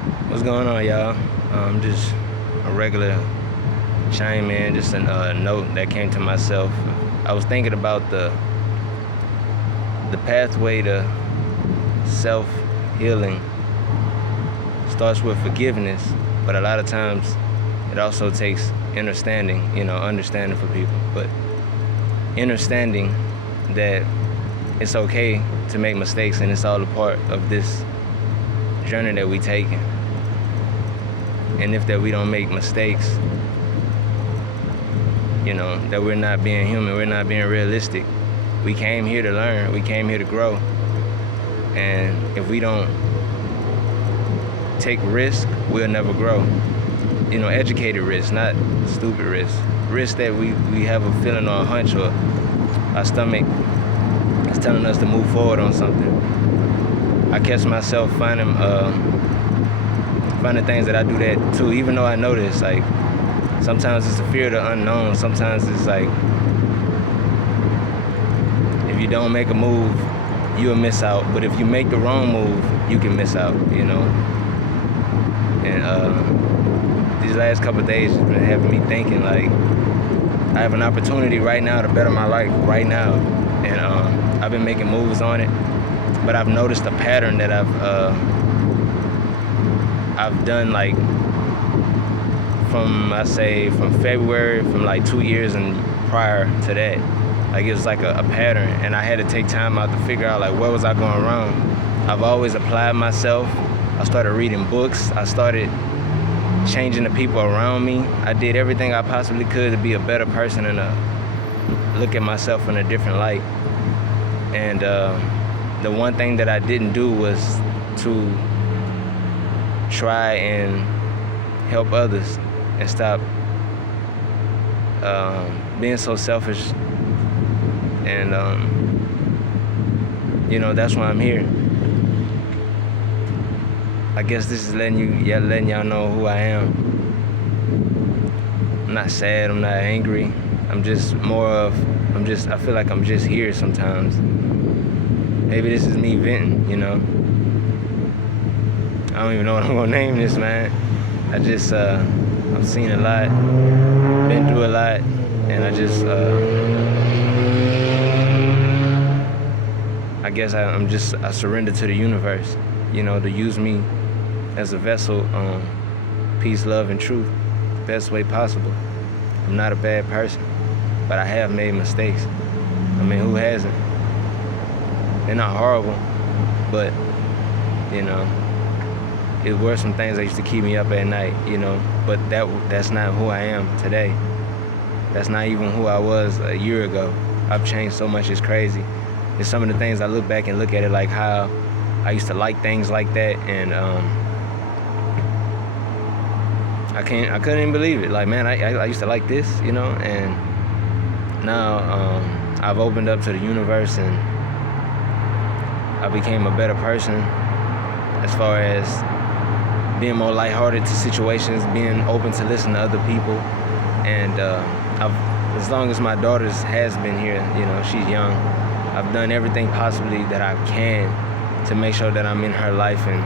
What's going on, y'all? Just a regular chime in, just a note that came to myself. I was thinking about the pathway to self healing starts with forgiveness, but a lot of times it also takes understanding, understanding for people. But understanding that it's okay to make mistakes and it's all a part of this journey that we taking. And if that we don't make mistakes, that we're not being human, we're not being realistic. We came here to learn, we came here to grow. And if we don't take risk, we'll never grow. Educated risk, not stupid risk. Risk that we have a feeling or a hunch or our stomach is telling us to move forward on something. I catch myself finding things that I do that too, even though I know this. Like, sometimes it's the fear of the unknown. Sometimes it's like, if you don't make a move, you'll miss out. But if you make the wrong move, you can miss out, And these last couple of days has been having me thinking, like, I have an opportunity right now to better my life right now. And I've been making moves on it. But I've noticed a pattern that I've done, like, from February, from like 2 years and prior to that. Like, it was like a pattern, and I had to take time out to figure out, like, where was I going wrong. I've always applied myself. I started reading books. I started changing the people around me. I did everything I possibly could to be a better person and look at myself in a different light. And the one thing that I didn't do was to try and help others and stop being so selfish. And that's why I'm here. I guess this is letting y'all know who I am. I'm not sad, I'm not angry. I feel like I'm just here sometimes. Maybe this is me venting, I don't even know what I'm gonna name this, man. I've seen a lot, been through a lot, and I surrender to the universe, to use me as a vessel, peace, love, and truth, the best way possible. I'm not a bad person, but I have made mistakes. I mean, who hasn't? They're not horrible, but, it were some things that used to keep me up at night, but that's not who I am today. That's not even who I was a year ago. I've changed so much, it's crazy. It's some of the things I look back and look at it, like how I used to like things like that, and I couldn't even believe it. Like, man, I used to like this, and now I've opened up to the universe and I became a better person as far as being more lighthearted to situations, being open to listen to other people. And as long as my daughter has been here, she's young, I've done everything possibly that I can to make sure that I'm in her life and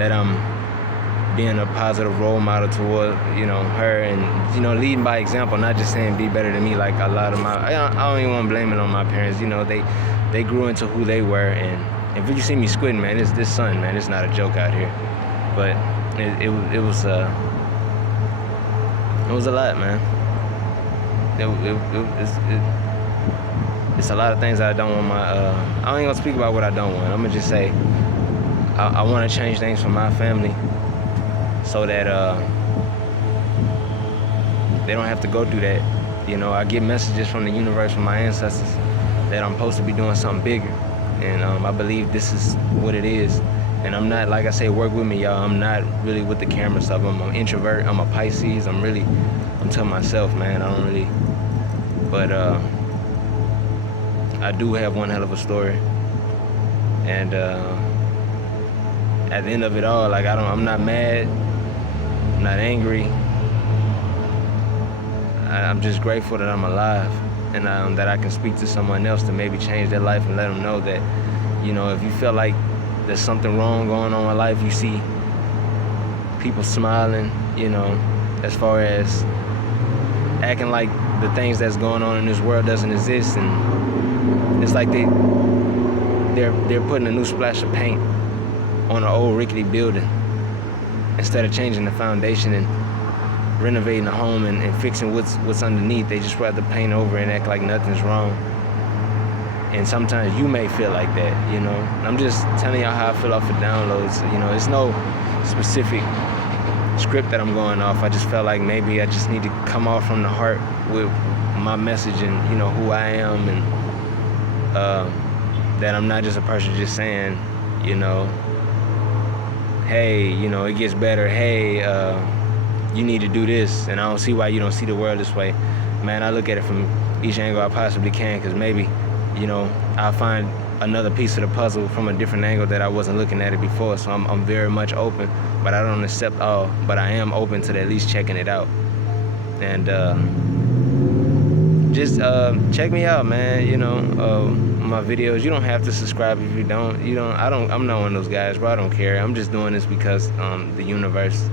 that I'm being a positive role model toward, her, and, leading by example, not just saying be better than me. Like a lot of I don't even want to blame it on my parents. They grew into who they were, and if you see me squinting, man, it's this sun, man, it's not a joke out here. But it was a lot, man. It's a lot of things that I don't want I ain't gonna speak about what I don't want. I'm gonna just say I want to change things for my family so that they don't have to go through that. I get messages from the universe, from my ancestors, that I'm supposed to be doing something bigger, and I believe this is what it is. And I'm not, like I say, work with me, y'all. I'm not really with the camera stuff. I'm an introvert. I'm a Pisces. I'm to myself, man. I don't really. But I do have one hell of a story. And at the end of it all, like, I'm not mad. I'm not angry. I'm just grateful that I'm alive, and that I can speak to someone else to maybe change their life and let them know that, if you feel like there's something wrong going on in life, you see people smiling, you know, as far as acting like the things that's going on in this world doesn't exist, and it's like they're putting a new splash of paint on an old rickety building instead of changing the foundation and renovating the home and fixing what's underneath. They just rather paint over and act like nothing's wrong. And sometimes you may feel like that, you know. I'm just telling y'all how I feel off the downloads. You know, it's no specific script that I'm going off. I just felt like maybe I just need to come off from the heart with my message and, you know, who I am, and that I'm not just a person just saying, you know, hey, you know, it gets better. Hey, you need to do this, and I don't see why you don't see the world this way. Man, I look at it from each angle I possibly can, because maybe, you know, I'll find another piece of the puzzle from a different angle that I wasn't looking at it before. So I'm very much open, but I don't accept all, but I am open to at least checking it out. And just check me out, man. You know, my videos. You don't have to subscribe if you don't. I'm not one of those guys, bro. I don't care. I'm just doing this because the universe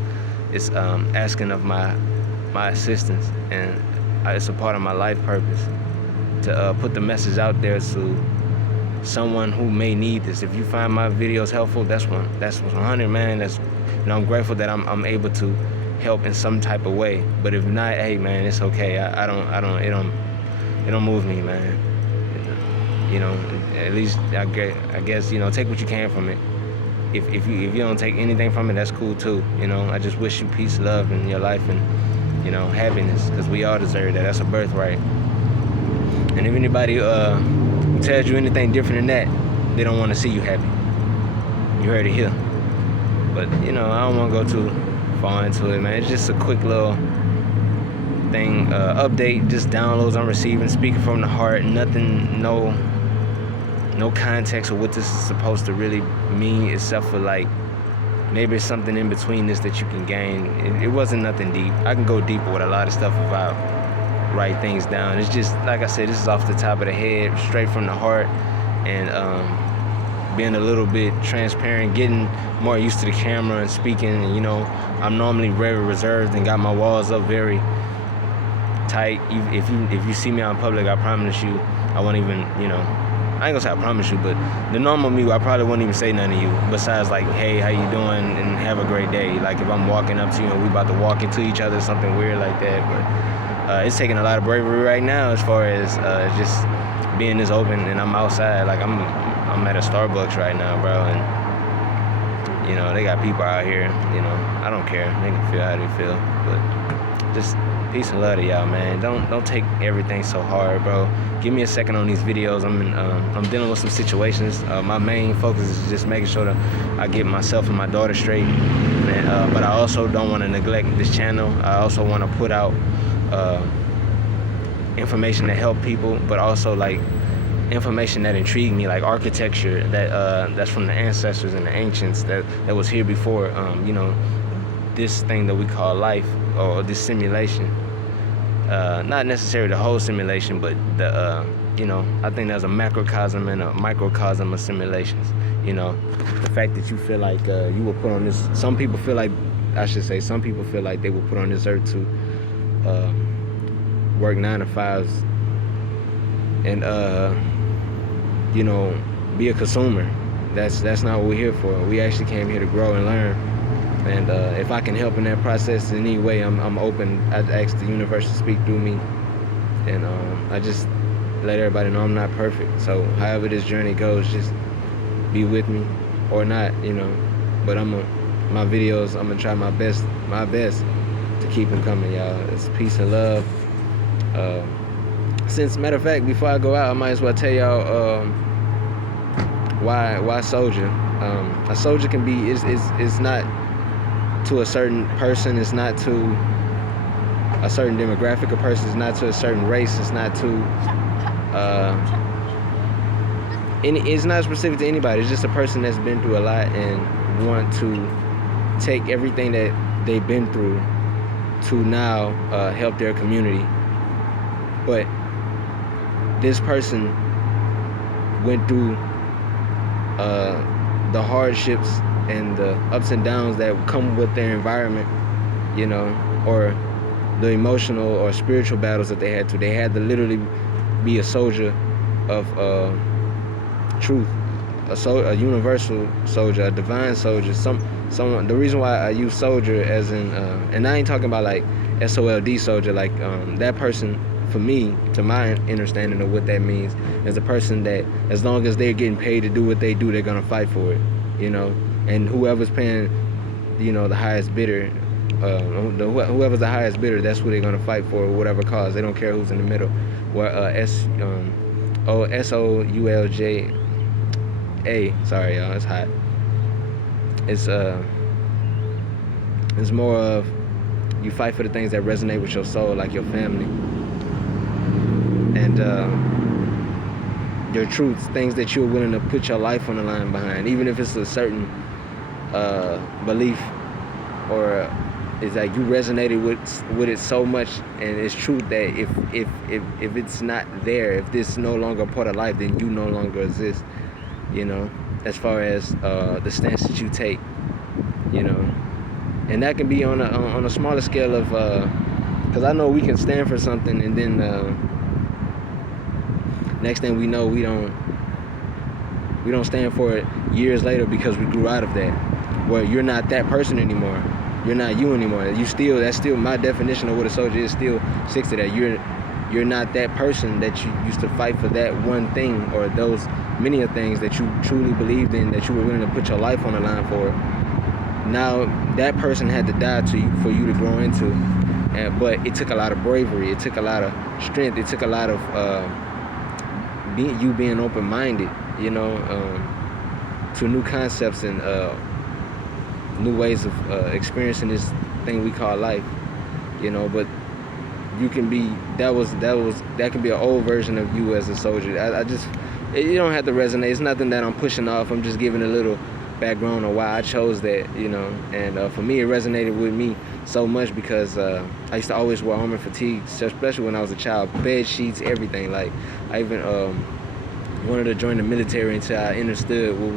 is asking of my assistance, and it's a part of my life purpose to put the message out there to someone who may need this. If you find my videos helpful, that's 100, man. That's, you know, I'm grateful that I'm able to help in some type of way. But if not, hey, man, it's okay. It don't move me, man. You know, at least I guess, you know, take what you can from it. If you don't take anything from it, that's cool too. You know, I just wish you peace, love in your life, and, you know, happiness, because we all deserve that. That's a birthright. And if anybody tells you anything different than that, they don't want to see you happy. You heard it here. But, you know, I don't want to go too far into it, man. It's just a quick little thing, update, just downloads I'm receiving, speaking from the heart, nothing, no context of what this is supposed to really mean, except for, like, maybe it's something in between this that you can gain. It wasn't nothing deep. I can go deeper with a lot of stuff if I write things down. It's just, like I said, this is off the top of the head, straight from the heart, and being a little bit transparent, getting more used to the camera and speaking. You know, I'm normally very reserved and got my walls up very tight. If you see me out in public, I promise you, I won't even, you know, I ain't gonna say I promise you, but the normal me, I probably wouldn't even say nothing to you besides, like, hey, how you doing, and have a great day. Like, if I'm walking up to you and we about to walk into each other, something weird like that. But it's taking a lot of bravery right now, as far as just being this open, and I'm outside. Like, I'm at a Starbucks right now, bro, and, you know, they got people out here. You know, I don't care. They can feel how they feel, but just peace and love to y'all, man. Don't take everything so hard, bro. Give me a second on these videos. I'm dealing with some situations. My main focus is just making sure that I get myself and my daughter straight. And, but I also don't want to neglect this channel. I also want to put out information that help people, but also, like, information that intrigue me, like architecture that's from the ancestors and the ancients that was here before. You know, this thing that we call life, or this simulation. Not necessarily the whole simulation, but the you know, I think there's a macrocosm and a microcosm of simulations. You know, the fact that you feel like you were put on this. Some people feel like they were put on this earth to work 9 to 5s and you know, be a consumer. That's not what we're here for. We actually came here to grow and learn. And if I can help in that process in any way, I'm open. I ask the universe to speak through me, and I just let everybody know I'm not perfect. So however this journey goes, just be with me or not, you know. But my videos, I'm gonna try my best to keep them coming, y'all. It's peace and love. Since, matter of fact, before I go out, I might as well tell y'all why Soulja. A Soulja can be is not to a certain person, it's not to a certain demographic of person, it's not to a certain race, it's not to it's not specific to anybody. It's just a person that's been through a lot and want to take everything that they've been through to now help their community. But this person went through the hardships and the ups and downs that come with their environment, you know, or the emotional or spiritual battles that they had to. They had to literally be a soldier of truth, a universal soldier, a divine soldier. Someone. The reason why I use soldier as in, and I ain't talking about like SOLD soldier, like that person. For me, to my understanding of what that means, is a person that, as long as they're getting paid to do what they do, they're gonna fight for it, you know. And whoever's paying, you know, the highest bidder, whoever's the highest bidder, that's who they're gonna fight for, whatever cause. They don't care who's in the middle. Where SOULJA. Sorry, y'all, it's hot. It's more of, you fight for the things that resonate with your soul, like your family. And your truths, things that you're willing to put your life on the line behind, even if it's a certain belief, or it's like you resonated with it so much, and it's truth that if it's not there, if this is no longer a part of life, then you no longer exist, you know, as far as the stance that you take, you know. And that can be on a smaller scale of, because I know we can stand for something, and then next thing we know, we don't stand for it years later because we grew out of that. Where you're not that person anymore. You're not you anymore. That's still my definition of what a soldier is. Still sticks to that. You're not that person that you used to fight for that one thing, or those many of things that you truly believed in, that you were willing to put your life on the line for. Now that person had to die for you to grow into. But it took a lot of bravery. It took a lot of strength. It took a lot of being open-minded, you know, to new concepts and new ways of experiencing this thing we call life, you know. But you can be that can be an old version of you as a soldier. You don't have to resonate. It's nothing that I'm pushing off. I'm just giving a little background on why I chose that, you know. And for me, it resonated with me so much because I used to always wear armor fatigue, especially when I was a child. Bed sheets, everything. Like, I even wanted to join the military until I understood what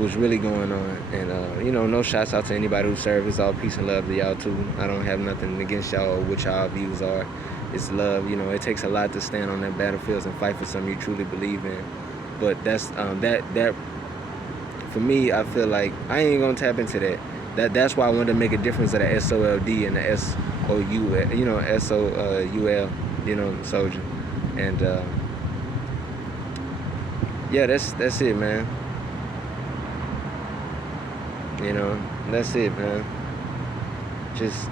was really going on. And you know, no shots out to anybody who served. It's all peace and love to y'all too. I don't have nothing against y'all or what y'all views are. It's love. You know, it takes a lot to stand on that battlefield and fight for something you truly believe in. But that's that for me, I feel like I ain't gonna tap into that. That's why I wanted to make a difference of the SOLD and the SOU, you know, SOUL, you know, soldier. And yeah, that's it, man. You know, that's it, man. Just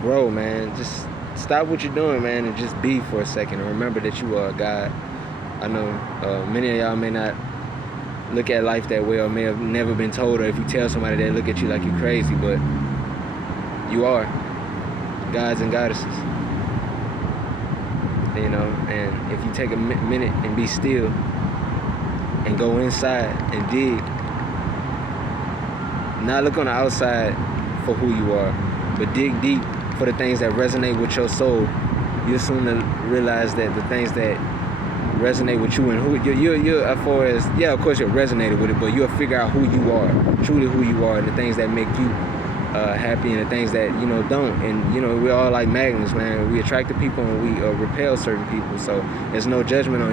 grow, man. Just stop what you're doing, man, and just be for a second. And remember that you are a God. I know many of y'all may not look at life that way, or may have never been told, or if you tell somebody, they look at you like you're crazy, but you are gods and goddesses, you know. And if you take a minute and be still and go inside and dig, not look on the outside for who you are, but dig deep for the things that resonate with your soul, you'll soon realize that the things that resonate with you and who you're as far as, yeah, of course you're resonated with it, but you'll figure out who you are, truly who you are, and the things that make you happy, and the things that, you know, don't. And, you know, we're all like magnets, man. We attract to people and we repel certain people. So there's no judgment on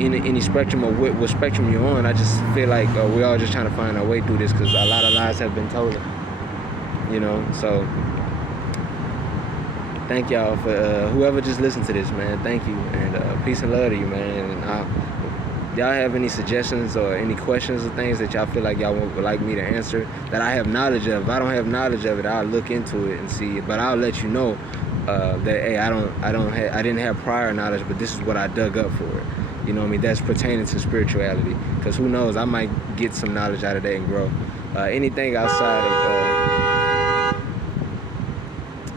any spectrum of what spectrum you're on. I just feel like we're all just trying to find our way through this, because a lot of lies have been told, you know. So thank y'all for whoever just listened to this, man. Thank you, and peace and love to you, man. And y'all have any suggestions or any questions or things that y'all feel like y'all would like me to answer that I have knowledge of? If I don't have knowledge of it, I'll look into it and see. But I'll let you know that, hey, I didn't have prior knowledge, but this is what I dug up for it. You know what I mean? That's pertaining to spirituality. Because who knows, I might get some knowledge out of that and grow. Anything outside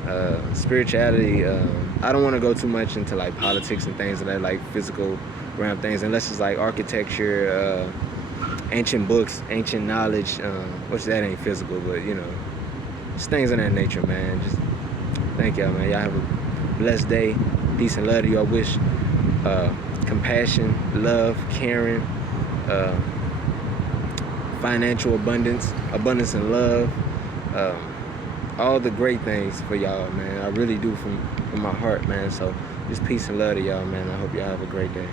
of spirituality, I don't want to go too much into like politics and things that like physical realm things, unless it's like architecture, ancient books, ancient knowledge, which that ain't physical, but you know, just things of that nature, man. Just thank y'all, man. Y'all have a blessed day. Peace and love to you. I wish compassion, love, caring, financial abundance, abundance in love, all the great things for y'all, man. I really do from my heart, man. So just peace and love to y'all, man. I hope y'all have a great day.